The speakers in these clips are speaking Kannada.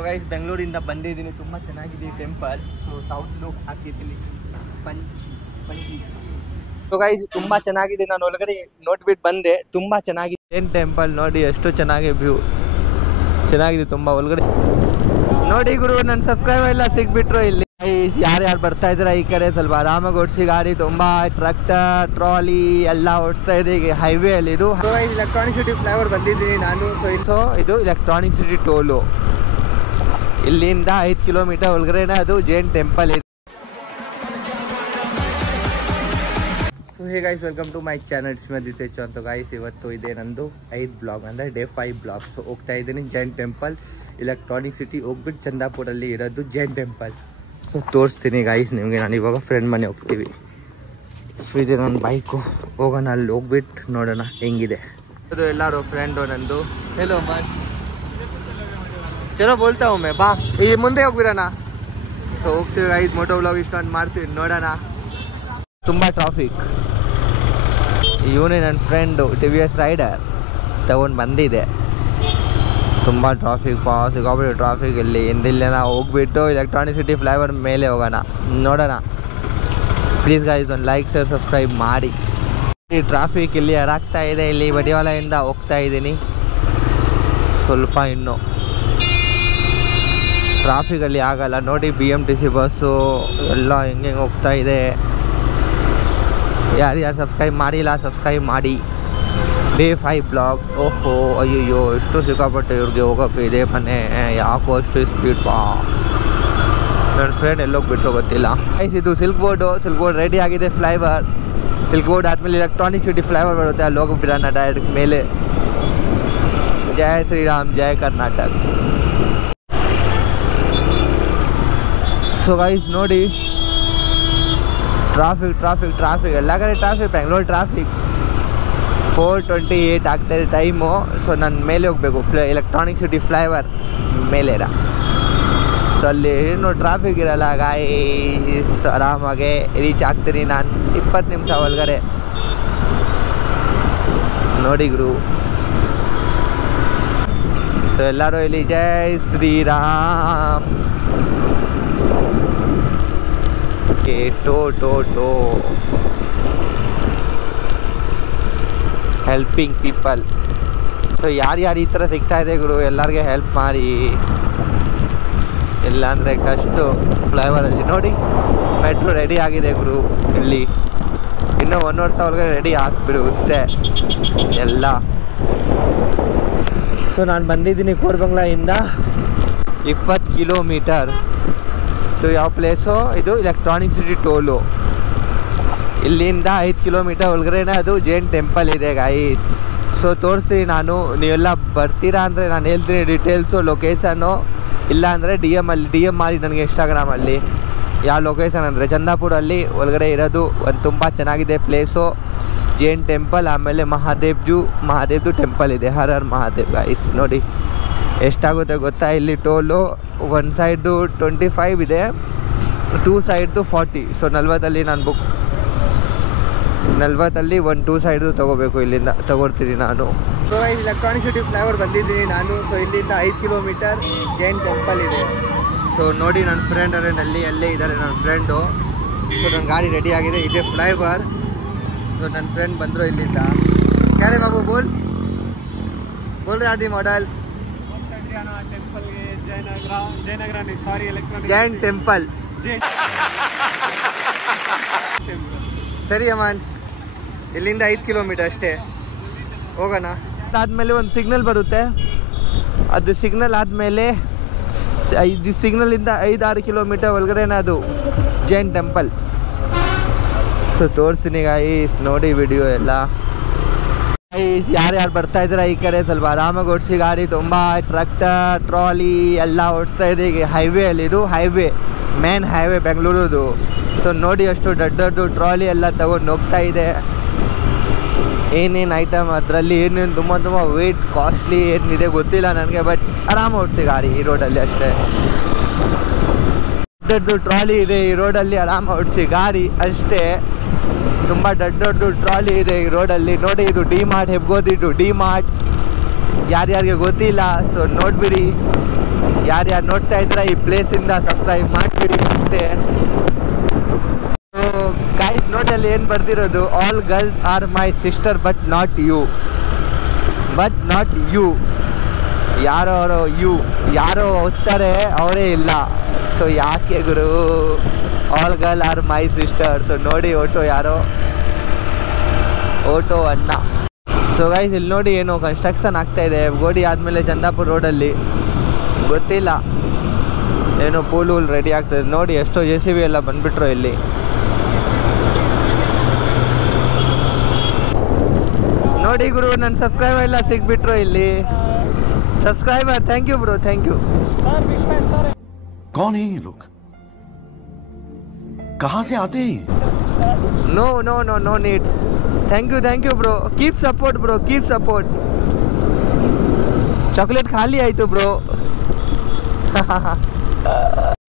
ಸೊ ಗೈಸ್ ಬೆಂಗಳೂರಿಂದ ಬಂದಿದ್ದೀನಿ, ತುಂಬ ಚೆನ್ನಾಗಿದೆ ಟೆಂಪಲ್. ಸೊ ಸೌತ್ ಲುಕ್ ಹಾಕಿದ್ದೀನಿ, ಪಂಚಿ. ಸೊ ಗೈಸ್ ತುಂಬ ಚೆನ್ನಾಗಿದೆ, ನಾನು ಒಳಗಡೆ ನೋಡ್ಬಿಟ್ಟು ಬಂದೆ, ತುಂಬ ಚೆನ್ನಾಗಿದೆ. ಏನು ಟೆಂಪಲ್ ನೋಡಿ, ಎಷ್ಟು ಚೆನ್ನಾಗಿ ವ್ಯೂ ಚೆನ್ನಾಗಿದೆ ತುಂಬ ಒಳಗಡೆ. ನೋಡಿ ಗುರು, ನನ್ನ ಸಬ್ಸ್ಕ್ರೈಬರ್ ಎಲ್ಲ ಸಿಗ್ಬಿಟ್ರು ಇಲ್ಲಿ. ಯಾರ್ಯಾರು ಬರ್ತಾ ಇದ್ದೀರಾ ಈ ಕಡೆ ಸ್ವಲ್ಪ ಆರಾಮಾಗಿ ಓಡಿಸಿ ಗಾಡಿ. ತುಂಬ ಟ್ರಕ್ಟರ್ ಟ್ರಾಲಿ ಎಲ್ಲ ಓಡಿಸ್ತಾ ಇದೆ ಈಗ ಹೈವೇ ಅಲ್ಲಿ. ಇದು ಎಲೆಕ್ಟ್ರಾನಿಕ್ ಸಿಟಿ ಫ್ಲೈಓವರ್ ಬಂದಿದ್ದೀನಿ ನಾನು. ಸೊ ಇದು ಎಲೆಕ್ಟ್ರಾನಿಕ್ ಸಿಟಿ ಟೋಲು. ಇಲ್ಲಿಂದ 5 ಕಿಲೋಮೀಟರ್ ಒಳಗಡೆನೇ ಅದು ಜೈನ್ ಟೆಂಪಲ್ ಇದೆ. So hey guys, welcome to my channel ಸ್ಮದಿತೇಚು ಅಂತ. ಗೈಸ್ ಇವತ್ತು ಇದೆ ನಂದು 5 ಬ್ಲಾಗ್, ಅಂದರೆ ಡೇ 5 ಬ್ಲಾಗ್. ಸೊ ಹೋಗ್ತಾ ಇದ್ದೀನಿ ಜೈನ್ ಟೆಂಪಲ್, ಎಲೆಕ್ಟ್ರಾನಿಕ್ ಸಿಟಿ ಹೋಗ್ಬಿಟ್ಟು ಚಂದಾಪುರಲ್ಲಿ ಇರೋದು ಜೈನ್ ಟೆಂಪಲ್. ಸೊ ತೋರಿಸ್ತೀನಿ ಗೈಸ್ ನಿಮಗೆ. ನಾನು ಇವಾಗ ಫ್ರೆಂಡ್ ಮನೆ ಹೋಗ್ತೀವಿ. ಸೊ ಇದೆ ನನ್ನ ಬೈಕು, ಹೋಗೋಣ ಅಲ್ಲಿ ಹೋಗ್ಬಿಟ್ಟು ನೋಡೋಣ ಹೆಂಗಿದೆ. ಅದು ಎಲ್ಲರೂ ಫ್ರೆಂಡು ನಂದು. ಹೆಲೋ ಮನ್, ಚಲೋ ಬೋಲ್ತಾ ಹೂँ मैं, ಬಾ ಈ ಮುಂದೆ ಹೋಗ್ಬಿರೋಣ. ಸೊ ಹೋಗ್ತೀವಿ ಗೈಸ್, ಮೋಟೋ ವ್ಲಾಗ್ ಇಷ್ಟೊಂದು ಮಾಡ್ತೀವಿ, ನೋಡೋಣ. ತುಂಬ ಟ್ರಾಫಿಕ್. ಇವನೇ ನನ್ನ ಫ್ರೆಂಡು TVS ರೈಡರ್ ತಗೊಂಡು ಬಂದಿದೆ. ತುಂಬ ಟ್ರಾಫಿಕ್, ಸಿಕ್ಕಾಪಟ್ಟೆ ಟ್ರಾಫಿಕ್ ಇಲ್ಲಿ. ಇಂದಿಲ್ಲೇನ ಹೋಗ್ಬಿಟ್ಟು ಎಲೆಕ್ಟ್ರಾನಿಕ್ ಸಿಟಿ ಫ್ಲೈಓವರ್ ಮೇಲೆ ಹೋಗೋಣ, ನೋಡೋಣ. ಪ್ಲೀಸ್ ಗೈಸ್ ಒಂದು ಲೈಕ್ ಶೇರ್ ಸಬ್ಸ್ಕ್ರೈಬ್ ಮಾಡಿ. ಈ ಟ್ರಾಫಿಕ್ ಇಲ್ಲಿ ಹರಾಗ್ತಾ ಇದೆ. ಇಲ್ಲಿ ಬಡಿವಾಲೆಯಿಂದ ಹೋಗ್ತಾ ಇದ್ದೀನಿ. ಸ್ವಲ್ಪ ಇನ್ನು ಟ್ರಾಫಿಕಲ್ಲಿ ಆಗಲ್ಲ ನೋಡಿ. BMTC ಬಸ್ಸು ಎಲ್ಲ ಹೆಂಗೆ ಹೋಗ್ತಾ ಇದೆ. ಯಾರು ಸಬ್ಸ್ಕ್ರೈಬ್ ಮಾಡಿಲ್ಲ ಸಬ್ಸ್ಕ್ರೈಬ್ ಮಾಡಿ. Day 5 blogs. ಓಹೋ ಅಯ್ಯಯ್ಯೋ, ಎಷ್ಟು ಸಿಕ್ಕಾಪಟ್ಟೆ ಇವ್ರಿಗೆ ಹೋಗೋಕ್ಕೆ ಇದೆ ಮನೆ. ಯಾಕೋ ಅಷ್ಟು ಸ್ಪೀಡ್ ಬಾ. ನನ್ನ ಫ್ರೆಂಡ್ ಎಲ್ಲೋಗ್ಬಿಟ್ಟು ಗೊತ್ತಿಲ್ಲ. ಗೈಸ್ ಇದು ಸಿಲ್ಕ್ ಬೋರ್ಡ್ ರೆಡಿ ಆಗಿದೆ. ಫ್ಲೈಓವರ್ ಸಿಲ್ಕ್ ಬೋರ್ಡ್ ಆದಮೇಲೆ ಎಲೆಕ್ಟ್ರಾನಿಕ್ ಸಿಟಿ ಫ್ಲೈಓವರ್ ಬರುತ್ತೆ, ಅಲ್ಲಿ ಹೋಗ್ಬಿಡೋಣ ಡೈರೆಕ್ಟ್ ಮೇಲೆ. ಜೈ ಶ್ರೀರಾಮ್, ಜೈ ಕರ್ನಾಟಕ. ಸೊ ಗೈಸ್ ನೋಡಿ, ಟ್ರಾಫಿಕ್ ಎಲ್ಲ ಕಡೆ ಟ್ರಾಫಿಕ್. ಬೆಂಗಳೂರು ಟ್ರಾಫಿಕ್. 4:28 ಆಗ್ತಾಯಿದೆ ಟೈಮು. ಸೊ ನಾನು ಮೇಲೆ ಹೋಗಬೇಕು, ಎಲೆಕ್ಟ್ರಾನಿಕ್ ಸಿಟಿ ಫ್ಲೈಓವರ್ ಮೇಲೆ ಇರ. ಸೊ ಅಲ್ಲಿ ಏನು ಟ್ರಾಫಿಕ್ ಇರಲ್ಲ ಗಾಯ್ಸ್, ಆರಾಮಾಗೆ ರೀಚ್ ಆಗ್ತೀನಿ ನಾನು 20 ನಿಮಿಷ ಒಳಗಡೆ. ನೋಡಿ ಗುರು. ಸೊ ಎಲ್ಲರೂ ಇಲ್ಲಿ ಜೈ ಶ್ರೀರಾಮ್. ಟೋ ಹೆಲ್ಪಿಂಗ್ ಪೀಪಲ್. ಸೊ ಯಾರ್ಯಾರು ಈ ಥರ ಸಿಗ್ತಾ ಇದೆ ಗುರು, ಎಲ್ಲರಿಗೆ ಹೆಲ್ಪ್ ಮಾಡಿ. ಇಲ್ಲಾಂದರೆ ಕಷ್ಟ. ಫ್ಲೈಓವರಲ್ಲಿ ನೋಡಿ ಮೆಟ್ರೋ ರೆಡಿ ಆಗಿದೆ ಗುರು. ಇಲ್ಲಿ ಇನ್ನೂ 1 ವರ್ಷ ಒಳಗಡೆ ರೆಡಿ ಆಗಿಬಿಡುತ್ತೆ ಎಲ್ಲ. ಸೊ ನಾನು ಬಂದಿದ್ದೀನಿ ಕೋರ್ಬಂಗ್ಲಾಯಿಂದ 20 ಕಿಲೋಮೀಟರ್. ಇದು ಯಾವ ಪ್ಲೇಸು? ಇದು ಎಲೆಕ್ಟ್ರಾನಿಕ್ ಸಿಟಿ ಟೋಲು. ಇಲ್ಲಿಂದ 5 ಕಿಲೋಮೀಟರ್ ಒಳಗಡೆನೇ ಅದು ಜೈನ್ ಟೆಂಪಲ್ ಇದೆ ಗಾಯ್ಸ್. ಸೊ ತೋರಿಸ್ತೀನಿ ನಾನು. ನೀವೆಲ್ಲ ಬರ್ತೀರಾ ಅಂದರೆ ನಾನು ಹೇಳ್ತೀನಿ ಡೀಟೇಲ್ಸು, ಲೊಕೇಶನ್ನು. ಇಲ್ಲ ಅಂದರೆ DM ಮಾಡಿ ನನಗೆ ಇನ್ಸ್ಟಾಗ್ರಾಮಲ್ಲಿ ಯಾವ ಲೊಕೇಶನ್ ಅಂದರೆ ಚಂದಾಪುರಲ್ಲಿ ಒಳಗಡೆ ಇರೋದು ಒಂದು ತುಂಬ ಚೆನ್ನಾಗಿದೆ ಪ್ಲೇಸು ಜೈನ್ ಟೆಂಪಲ್. ಆಮೇಲೆ ಮಹಾದೇವ್ದು ಟೆಂಪಲ್ ಇದೆ, ಹರ್ ಹರ್ ಮಹಾದೇವ್ ಗಾಯ್ಸ್. ನೋಡಿ ಎಷ್ಟಾಗುತ್ತೆ ಗೊತ್ತಾ ಇಲ್ಲಿ ಟೋಲು. ಒಂದು ಸೈಡ್ದು 25 ಇದೆ, 2 ಸೈಡ್ದು 40. ಸೊ 40 ನಾನು 40 2 ಸೈಡ್ದು ತೊಗೋಬೇಕು. ಇಲ್ಲಿಂದ ತೊಗೊಳ್ತೀನಿ ನಾನು. ಸೊ ಎಲೆಕ್ಟ್ರಾನಿಕ್ ಸಿಟಿ ಫ್ಲೈಓವರ್ ಬಂದಿದ್ದೀನಿ ನಾನು. ಸೊ ಇಲ್ಲಿಂದ 5 ಕಿಲೋಮೀಟರ್ ಜೈನ್ ಟೆಂಪಲ್ ಇದೆ. ಸೊ ನೋಡಿ ನನ್ನ ಫ್ರೆಂಡ್ ಅಲ್ಲೇ ಇದ್ದಾರೆ ನನ್ನ ಫ್ರೆಂಡು. ಸೊ ನನ್ನ ಗಾಡಿ ರೆಡಿ ಆಗಿದೆ, ಇದೆ ಫ್ಲೈಓವರ್. ಸೊ ನನ್ನ ಫ್ರೆಂಡ್ ಬಂದರು ಇಲ್ಲಿಂದ. ಕ್ಯಾರೆ ಬಾಬು ಬೋಲ್ ರಾದಿ ಮಾಡಲ್ ಜೈನ್ ಟೆಂಪಲ್. ಸರಿ ಅಮ್ಮನ್, ಇಲ್ಲಿಂದ 5 ಕಿಲೋಮೀಟರ್ ಅಷ್ಟೇ, ಹೋಗೋಣ. ಆದಮೇಲೆ ಒಂದು ಸಿಗ್ನಲ್ ಬರುತ್ತೆ, ಅದು ಸಿಗ್ನಲ್ ಆದಮೇಲೆ ಇದು ಸಿಗ್ನಲಿಂದ 5-6 ಕಿಲೋಮೀಟರ್ ಒಳಗಡೆನೇ ಅದು ಜೈನ್ ಟೆಂಪಲ್. ಸೊ ತೋರಿಸ್ತೀನಿ ಗಾಯ್ಸ್, ನೋಡಿ ವಿಡಿಯೋ ಎಲ್ಲ. ಯಾರ್ಯಾರು ಬರ್ತಾ ಇದ್ದೀರಾ ಈ ಕಡೆ ಸ್ವಲ್ಪ ಆರಾಮಾಗಿ ಓಡಿಸಿ ಗಾಡಿ. ತುಂಬ ಟ್ರಕ್ಟರ್ ಟ್ರಾಲಿ ಎಲ್ಲ ಓಡಿಸ್ತಾ ಇದೆ ಈಗ ಹೈವೇ ಅಲ್ಲಿ. ಇದು ಹೈವೇ, ಮೇನ್ ಹೈವೇ ಬೆಂಗಳೂರುದು. ಸೊ ನೋಡಿ ಅಷ್ಟು ದೊಡ್ಡ ಟ್ರಾಲಿ ಎಲ್ಲ ತಗೊಂಡು ಹೋಗ್ತಾ ಇದೆ. ಏನೇನು ಐಟಮ್ ಅದರಲ್ಲಿ ಏನೇನು ತುಂಬ ವೆಯ್ಟ್ ಕಾಸ್ಟ್ಲಿ ಏನಿದೆ ಗೊತ್ತಿಲ್ಲ ನನಗೆ, ಬಟ್ ಆರಾಮ ಓಡಿಸಿ ಗಾಡಿ ಈ ರೋಡಲ್ಲಿ ಅಷ್ಟೇ. ದೊಡ್ಡ ಟ್ರಾಲಿ ಇದೆ ಈ ರೋಡಲ್ಲಿ, ಆರಾಮ ಓಡಿಸಿ ಗಾಡಿ ಅಷ್ಟೇ. ತುಂಬ ದೊಡ್ಡ ಟ್ರಾಲಿ ಇದೆ ಈ ರೋಡಲ್ಲಿ. ನೋಡಿ ಇದು ಡಿ ಮಾರ್ಟ್ ಹೆಬ್ಗೋದಿದ್ದು ಡಿ ಮಾರ್ಟ್. ಯಾರ್ಯಾರಿಗೆ ಗೊತ್ತಿಲ್ಲ ಸೊ ನೋಡ್ಬಿಡಿ. ಯಾರ್ಯಾರು ನೋಡ್ತಾ ಇದ್ರ ಈ ಪ್ಲೇಸಿಂದ ಸಬ್ಸ್ಕ್ರೈಬ್ ಮಾಡಿಬಿಡಿ ಅಷ್ಟೇ. ಗೈಸ್ ನೋಡಿ ಅಲ್ಲಿ ಏನು ಬರ್ದಿರೋದು, all girls are my sister but not you. ಯಾರೋ ಓದ್ತಾರೆ ಅವರೇ ಇಲ್ಲ. ಸೊ ಯಾಕೆ ಗುರು, all girl are my sister. So ನೋಡಿ ಓಟೋ ಅಣ್ಣ. ಸೊ ಗೈಸ್ ಇಲ್ಲಿ ನೋಡಿ ಏನು ಕನ್ಸ್ಟ್ರಕ್ಷನ್ ಆಗ್ತಾ ಇದೆ ಗೋಡಿ ಆದಮೇಲೆ ಚಂದಾಪುರ ರೋಡಲ್ಲಿ, ಗೊತ್ತಿಲ್ಲ ಏನೋ ಪೂಲ್ ರೆಡಿ ಆಗ್ತದೆ. ನೋಡಿ ಎಷ್ಟೋ JCB ಎಲ್ಲ ಬಂದ್ಬಿಟ್ರು ಇಲ್ಲಿ. ನೋಡಿ ಗುರು ನನ್ನ ಸಬ್ಸ್ಕ್ರೈಬರ್ ಎಲ್ಲ ಸಿಗ್ಬಿಟ್ರು ಇಲ್ಲಿ. Subscriber thank you bro, thank you. कौन है ये लोग, कहाँ से आते हैं? No need. Thank you bro. Keep support bro, keep support. Chocolate ಖಾಲಿ ಆಯಿತು ಬ್ರೋ.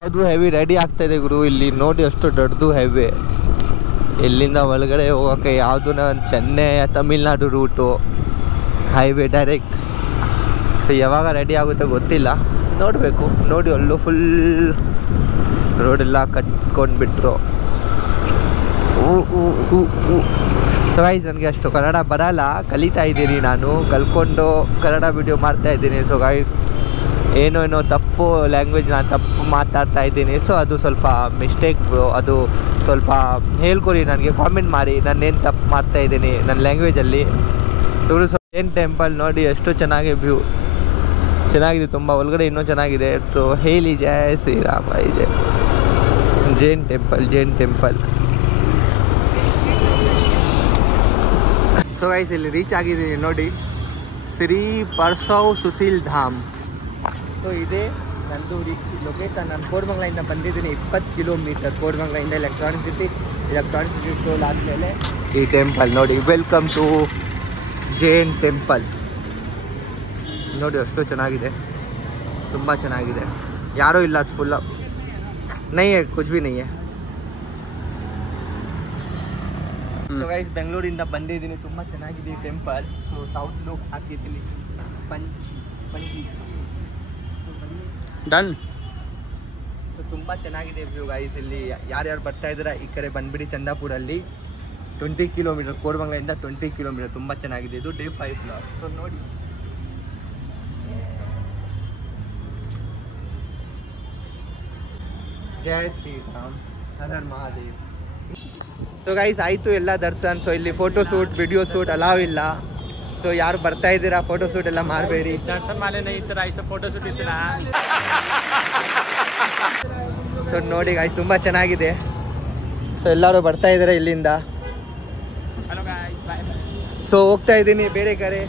ಅದು ಹೆವಿ ರೆಡಿ ಆಗ್ತಾ ಇದೆ ಗುರು. ಇಲ್ಲಿ ನೋಡಿ ಅಷ್ಟು ದೊಡ್ಡದು ಹೆವಿ. ಇಲ್ಲಿಂದ ಒಳಗಡೆ ಹೋಗೋಕ್ಕೆ ಯಾವುದು Chennai Tamil Nadu route highway direct. So ಯಾವಾಗ ರೆಡಿ ಆಗುತ್ತೆ ಗೊತ್ತಿಲ್ಲ, ನೋಡಬೇಕು. ನೋಡಿ ಅಲ್ಲೂ ಫುಲ್ ರೋಡೆಲ್ಲ ಕಟ್ಕೊಂಡ್ಬಿಟ್ರು. ಸೊ ಗೈಸ್ ನನಗೆ ಅಷ್ಟು ಕನ್ನಡ ಬರಲ್ಲ, ಕಲಿತಾ ಇದ್ದೀನಿ ನಾನು. ಕಲ್ತ್ಕೊಂಡು ಕನ್ನಡ ವಿಡಿಯೋ ಮಾಡ್ತಾಯಿದ್ದೀನಿ. ಸೊ ಗೈಸ್ ಏನೋ ತಪ್ಪು ಲ್ಯಾಂಗ್ವೇಜ್ ನಾನು ತಪ್ಪು ಮಾತಾಡ್ತಾ ಇದ್ದೀನಿ. ಸೊ ಅದು ಸ್ವಲ್ಪ ಮಿಸ್ಟೇಕ್ ಬ್ರೋ, ಅದು ಸ್ವಲ್ಪ ಹೇಳ್ಕೊಡಿ ನನಗೆ, ಕಾಮೆಂಟ್ ಮಾಡಿ ನಾನೇನು ತಪ್ಪು ಮಾಡ್ತಾಯಿದ್ದೀನಿ ನನ್ನ ಲ್ಯಾಂಗ್ವೇಜಲ್ಲಿ. ಜೈನ್ ಟೆಂಪಲ್ ನೋಡಿ ಎಷ್ಟು ಚೆನ್ನಾಗಿ ವ್ಯೂ ಚೆನ್ನಾಗಿದೆ, ತುಂಬ ಒಳಗಡೆ ಇನ್ನೂ ಚೆನ್ನಾಗಿದೆ. ಸೊ ಹೇಳಿ ಜಯ Shri Rama. Jain temple. So guys ಇಲ್ಲಿ ರೀಚ್ ಆಗಿದ್ದೀನಿ ನೋಡಿ, ಶ್ರೀ ಪರ್ಸವ್ ಸುಶೀಲ್ ಧಾಮ್. ಸೊ ಇದೇ ನಂದು ಲೊಕೇಶನ್. ನಾನು ಕೋರಮಂಗಲದಿಂದ ಬಂದಿದ್ದೀನಿ, 20 ಕಿಲೋಮೀಟರ್. ಕೋರಮಂಗಲದಿಂದ ಎಲೆಕ್ಟ್ರಾನಿಕ್ ಸಿಟಿ ಟೋಲ್ ಆದಮೇಲೆ ಈ ಟೆಂಪಲ್ ನೋಡಿ. Welcome to Jain temple. ನೋಡಿ ಅಷ್ಟು ಚೆನ್ನಾಗಿದೆ, ತುಂಬ ಚೆನ್ನಾಗಿದೆ. ಯಾರೂ ಇಲ್ಲ, ಅದು ಫುಲ್ಲ ನೈ ಕುಚ್ ಭಿ ನೈ. ಸೊ ಗೈಸ್ ಬೆಂಗಳೂರಿಂದ ಬಂದಿದ್ದೀನಿ, ತುಂಬ ಚೆನ್ನಾಗಿದೆ ಈ ಟೆಂಪಲ್. ಸೊ ಸೌತ್ ಲುಕ್ ಹಾಕಿದ್ದೀನಿ, ಪಂಚಿ ಡನ್. ಸೊ ತುಂಬ ಚೆನ್ನಾಗಿದೆ ವ್ಯೂ ಗೈಸ್. ಇಲ್ಲಿ ಯಾರ್ಯಾರು ಬರ್ತಾ ಇದ್ದೀರಾ ಈ ಕಡೆ ಬಂದ್ಬಿಡಿ. ಚಂದಾಪುರಲ್ಲಿ 20 ಕಿಲೋಮೀಟರ್, ಕೋರಮಂಗಲದಿಂದ 20 ಕಿಲೋಮೀಟರ್. ತುಂಬ ಚೆನ್ನಾಗಿದೆ. ಇದು Day 5 ಬ್ಲಾಗ್. ಸೊ ನೋಡಿ ಜಯ ಶ್ರೀರಾಮ್, ಹರ ಮಹಾದೇವ್. ಸೊ ಗೈಸ್ ಆಯಿತು ಎಲ್ಲ ದರ್ಶನ್. ಸೊ ಇಲ್ಲಿ ಫೋಟೋ ಶೂಟ್ ವಿಡಿಯೋ ಶೂಟ್ ಅಲಾವ್ ಇಲ್ಲ. ಸೊ ಯಾರು ಬರ್ತಾ ಇದ್ದೀರಾ ಫೋಟೋ ಶೂಟ್ ಎಲ್ಲ ಮಾಡಬೇಡಿ. ಸೊ ನೋಡಿ ಗೈಸ್ ತುಂಬ ಚೆನ್ನಾಗಿದೆ. ಸೊ ಎಲ್ಲರೂ ಬರ್ತಾ ಇದ್ದಾರೆ ಇಲ್ಲಿಂದ. ಸೊ ಹೋಗ್ತಾ ಇದ್ದೀನಿ ಬೇರೆ ಕಡೆ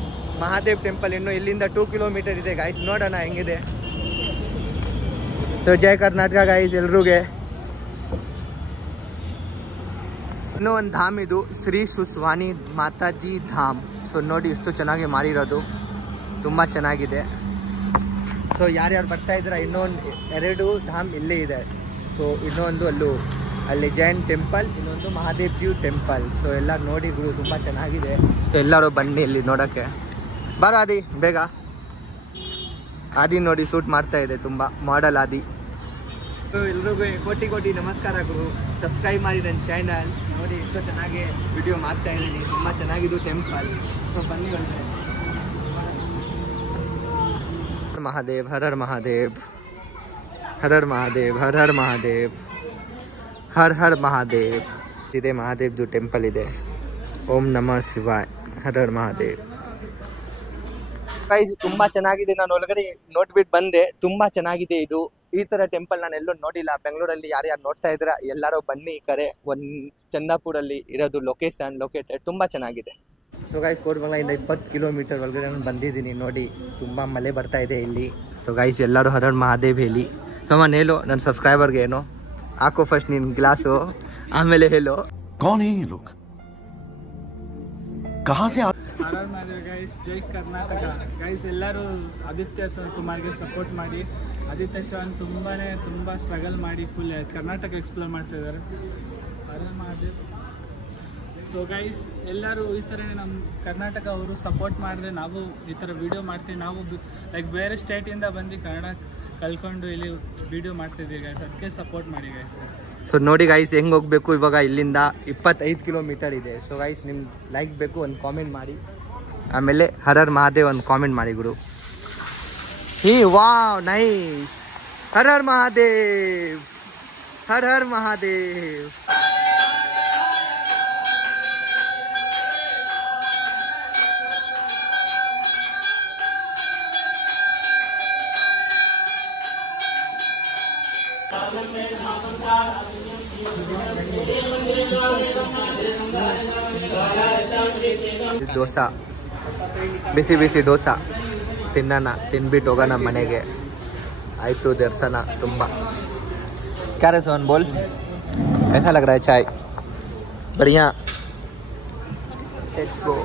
ಮಹಾದೇವ್ ಟೆಂಪಲ್. ಇನ್ನು ಇಲ್ಲಿಂದ 2 ಕಿಲೋಮೀಟರ್ ಇದೆ ಗೈಸ್, ನೋಡೋಣ ಹೆಂಗಿದೆ. ಸೊ ಜೈ ಕರ್ನಾಟಕ ಗೈಸ್ ಎಲ್ರಿಗೂ. ಇನ್ನೂ ಒಂದು ಧಾಮ್ ಇದು, ಶ್ರೀ ಸುಸ್ವಾನಿ ಮಾತಾಜಿ ಧಾಮ್. ಸೊ ನೋಡಿ ಎಷ್ಟು ಚೆನ್ನಾಗಿ ಮಾಡಿರೋದು, ತುಂಬ ಚೆನ್ನಾಗಿದೆ. ಸೊ ಯಾರ್ಯಾರು ಬರ್ತಾ ಇದ್ದೀರಾ, ಇನ್ನೊಂದು 2 ಧಾಮ್ ಇಲ್ಲೇ ಇದೆ. ಸೊ ಇನ್ನೊಂದು ಅಲ್ಲಿ ಜೈನ್ ಟೆಂಪಲ್, ಇನ್ನೊಂದು ಮಹಾದೇವ್ ಜಿ ಟೆಂಪಲ್. ಸೊ ಎಲ್ಲ ನೋಡಿ ಗುರು ತುಂಬ ಚೆನ್ನಾಗಿದೆ. ಸೊ ಎಲ್ಲರೂ ಬನ್ನಿ ಇಲ್ಲಿ ನೋಡೋಕ್ಕೆ. ಬರೋ ಆದಿ ಬೇಗ. ಆದಿ ನೋಡಿ ಶೂಟ್ ಮಾಡ್ತಾ ಇದೆ, ತುಂಬ ಮಾಡಲ್ ಆದಿ. ಸೊ ಎಲ್ರಿಗೂ ಕೋಟಿ ನಮಸ್ಕಾರ ಗುರು. ಸಬ್ಸ್ಕ್ರೈಬ್ ಮಾಡಿ ನನ್ನ ಚಾನಲ್. ನೋಡಿ ಎಷ್ಟು ಚೆನ್ನಾಗಿ ವಿಡಿಯೋ ಮಾಡ್ತಾ ಇದ್ದೀನಿ, ತುಂಬ ಚೆನ್ನಾಗಿದ್ದು ಟೆಂಪಲ್. ಸೊ ಬನ್ನಿ ಒಳಗಡೆ. ಮಹಾದೇವ್ ಹರ ಹರ ಮಹಾದೇವ್, ಹರ ಹರ ಮಹಾದೇವ್, ಹರ ಹರ ಮಹಾದೇವ್, ಹರ ಹರ ಮಹಾದೇವ್. ಇದೆ ಮಹಾದೇವ್ದು ಟೆಂಪಲ್ ಇದೆ. ಓಂ ನಮಃ ಶಿವಾಯ್, ಹರ ಹರ ಮಹಾದೇವ್. ತುಂಬ ಚೆನ್ನಾಗಿದೆ. ನಾನು ಒಳಗಡೆ ನೋಡ್ಬಿಟ್ಟು ಬಂದೆ, ತುಂಬ ಚೆನ್ನಾಗಿದೆ ಇದು. ಈ ಥರ ಟೆಂಪಲ್ ನಾನು ಎಲ್ಲೂ ನೋಡಿಲ್ಲ. ಬೆಂಗಳೂರಲ್ಲಿ ಯಾರ್ಯಾರು ನೋಡ್ತಾ ಇದ್ದೀರಾ ಎಲ್ಲರೂ ಬನ್ನಿ. ಈ ಕಡೆ ಚಂದಾಪುರಲ್ಲಿ ಇರೋದು ಲೊಕೇಟೆಡ್ ತುಂಬ ಚೆನ್ನಾಗಿದೆ. ಸೊ ಗೈಸ್ ಕೋರಮಂಗಲದಿಂದ 20 ಕಿಲೋಮೀಟರ್ ಒಳಗಡೆ ನಾನು ಬಂದಿದ್ದೀನಿ. ನೋಡಿ ತುಂಬ ಮಳೆ ಬರ್ತಾ ಇದೆ ಇಲ್ಲಿ. ಸೊ ಗೈಸ್ ಎಲ್ಲರೂ ಹರ ಹರ ಮಹಾದೇವ್ ಹೇಳಿ. ಸೋಮನ್ ಹೇಳು ನನ್ನ ಸಬ್ಸ್ಕ್ರೈಬರ್ಗೆ ಏನೋ ಹಾಕೋ. ಫಸ್ಟ್ ನಿನ್ನ ಗ್ಲಾಸು, ಆಮೇಲೆ ಹೇಳು. कौन है ये लोग, कहाँ से ಗೈಸ್ ಜೈ ಕರ್ನಾಟಕ. ಗೈಸ್ ಎಲ್ಲರೂ ಆದಿತ್ಯ ಚೌಹಾಣ್ ಕುಮಾರ್ಗೆ ಸಪೋರ್ಟ್ ಮಾಡಿ. ಆದಿತ್ಯ ಚೌಹಾಣ್ ತುಂಬ ಸ್ಟ್ರಗಲ್ ಮಾಡಿ ಫುಲ್ ಕರ್ನಾಟಕ ಎಕ್ಸ್ಪ್ಲೋರ್ ಮಾಡ್ತಾ ಇದ್ದಾರೆ. ಸೊ ಗೈಸ್ ಎಲ್ಲರೂ ಈ ಥರ ನಮ್ಮ ಕರ್ನಾಟಕ ಅವರು ಸಪೋರ್ಟ್ ಮಾಡಿದ್ರೆ ನಾವು ಈ ಥರ ವೀಡಿಯೋ ಮಾಡ್ತೀವಿ. ನಾವು ಲೈಕ್ ಬೇರೆ ಸ್ಟೇಟಿಂದ ಬಂದು ಕಲ್ಕೊಂಡು ಇಲ್ಲಿ ವಿಡಿಯೋ ಮಾಡ್ತಿದ್ದೀವಿ ಗೈಸ್, ಅದಕ್ಕೆ ಸಪೋರ್ಟ್ ಮಾಡಿ ಗೈಸ್. ಸೊ ನೋಡಿ ಗೈಸ್ ಹೆಂಗೆ ಹೋಗಬೇಕು ಇವಾಗ ಇಲ್ಲಿಂದ 25 ಕಿಲೋಮೀಟರ್ ಇದೆ. ಸೊ ಗೈಸ್ ನಿಮ್ಗೆ ಲೈಕ್ ಬೇಕು, ಒಂದು ಕಾಮೆಂಟ್ ಮಾಡಿ, ಆಮೇಲೆ ಹರ್ ಹರ್ ಮಹಾದೇವ್ ಒಂದು ಕಾಮೆಂಟ್ ಮಾಡಿ ಗುರು. ವಾವ್ ನೈಸ್, ಹರ್ ಹರ್ ಮಹಾದೇವ್, ಹರ್ ಹರ್ ಮಹಾದೇವ್. ದೋಸಾ, ಬಿಸಿ ಬಿಸಿ ದೋಸಾ ತಿನ್ನೋಣ, ತಿನ್ಬಿಟ್ಟು ಹೋಗೋಣ ಮನೆಗೆ. ಆಯಿತು ದರ್ಶನ ತುಂಬ. क्या रे सोहन बोल, कैसा लग रहा है चाय? बढ़िया, लेट्स गो.